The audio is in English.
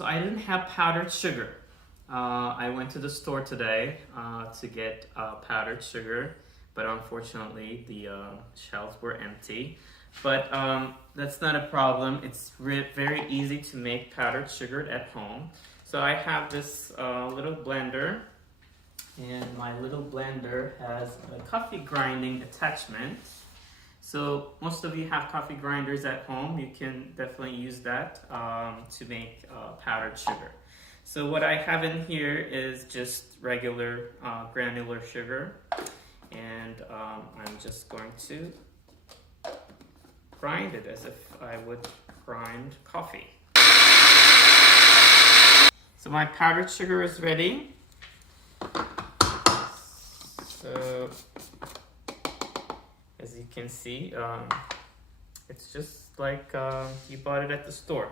So I didn't have powdered sugar. I went to the store today to get powdered sugar, but unfortunately the shelves were empty. But that's not a problem. It's very easy to make powdered sugar at home. So I have this little blender, and my little blender has a coffee grinding attachment. So most of you have coffee grinders at home. You can definitely use that to make powdered sugar. So what I have in here is just regular granular sugar, and I'm just going to grind it as if I would grind coffee. So my powdered sugar is ready. So as you can see, it's just like you bought it at the store.